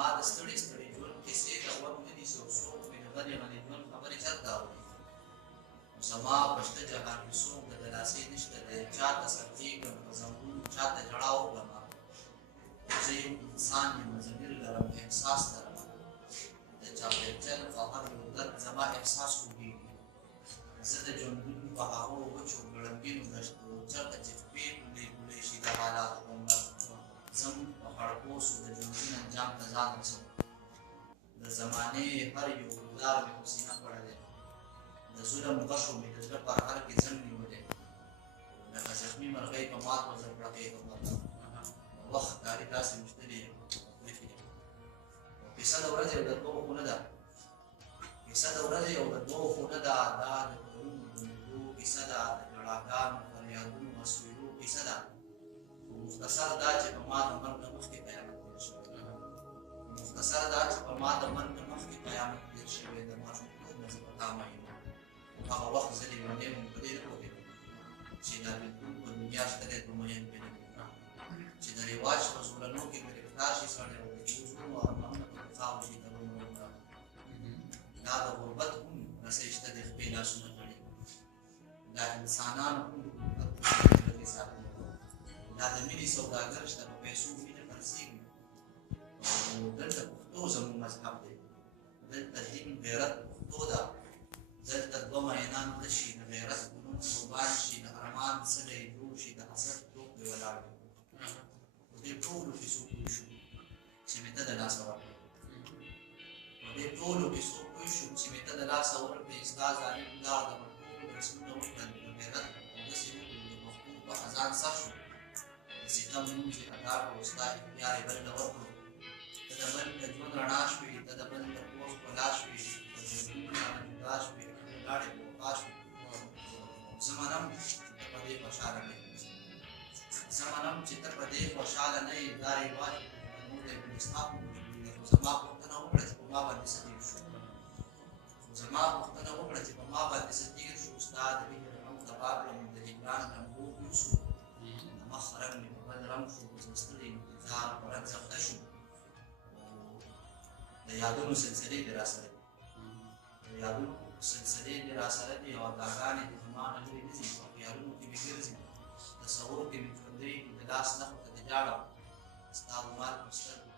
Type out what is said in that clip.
زما د ستړي ستړي ژوند کیسې ته غوږ نه نیسي او څوک مې د غلي غلي ژوند خبرې چېرته اوري زما په شته جهان کې څوک د دلاسې نشته دی چا ته سرخېږم په زنګون چا ته ژړا وکړمه زه یو انسان یم ضمیر لرم احساس لرم د چاپېریال په هر یو درد زما احساس خوږېږي زه د ژوندون په هغو وچو ګړنګینو دښتو چېرته چې خپې ټولې ټولې شي د حالاتو غوندر ځم په خړپوسو د ژوندون انجام ته ځان رسوم د زمانې هر یو ګلزار مې په سینه خوړلی د ظلم غشو مې د زړه پر هر کې زنګ نیولی لکه زخمي مرغۍ په مات وزر پړقېږم وخت ښکاري داسې مشتري یم ویښ یم کیسه د ورځې او د دوو خو نه ده کیسه د ورځې او د دوو خو نه ده دا د کلونو د مودو کیسه ده د ژړاګانو فریادونو مسویلو کیسه ده خو مختصر دا چې په ما د مرګ نه مخکې قیامت تېر شوی مختصر دا چې په ما د مرګ نه مخکې قیامت تېر شوی د ماشومتوب نه زه په تا مین یم هغه وخت زه لیونی وم په دې نه پوهېدم چې دا بېلتون په دنیا شته دی په مین پرې نه چې د رواج په زولنو کې ګرفتار شي سړی او د زړونو ارمانونه پکې خاورې شي د رومرو دا د غربت هم نسۍ شته د خپې لاسونه کړي دا انسانان هم د ساتي دا د مینې سوداګر شته په پیسو مینه خرڅېږي او دلته پښتو زموږ مذهب دی دلته دین غیرت پښتو ده دلته دوه مینان نه شي د غیرت په نوم قربان شي د ارمان سړی جوړ شي د حسد ټوک پرې ولاړ وي په دې ټولو کیسو پوه شو چې مې ته د لاسه ورکړې په دې ټولو کیسو پوه شو چې مې ته د لاسه ورکړې ستا ظالم پلار د مټکورو رسمونه وکړل د غیرت اودسې وکړو د پښتو په خزان سر شو د ستم نوم چې ادا کړو ستا اختیار یې بل ته ورکړو ته د بل د ژوند رڼا شوې ته د بل د کور ښکلا شوې په ژوندون رانه جدا شوې لاړې په وفا شوې زه منم ته په دې خوشحاله نه یې زه منم چې ته په دې خوشحاله نه یې دا رواج نور دی بلې ستا په موجود دی خو زما پوښتنه وکړه چې په ما باندې څه تېر شو خو زما پوښتنه وکړه چې په ما باندې څه تېر شو ستا د هجر غم تباه کړم د هجران لمبو یوسو د مخ رنګ مې په بل رنګ شو زه ستړی انتظار په رنګ زخته شو د یادونو سلسلې دې راسره دي د یادونو سلسلې دې راسره دي او اداګانې دې زما نه لرې نه ځي په خیالونو کې مې ګرځي تصور کې مې ژوندی د لاس نښو ته دې جاړم ستا رومال په سترګو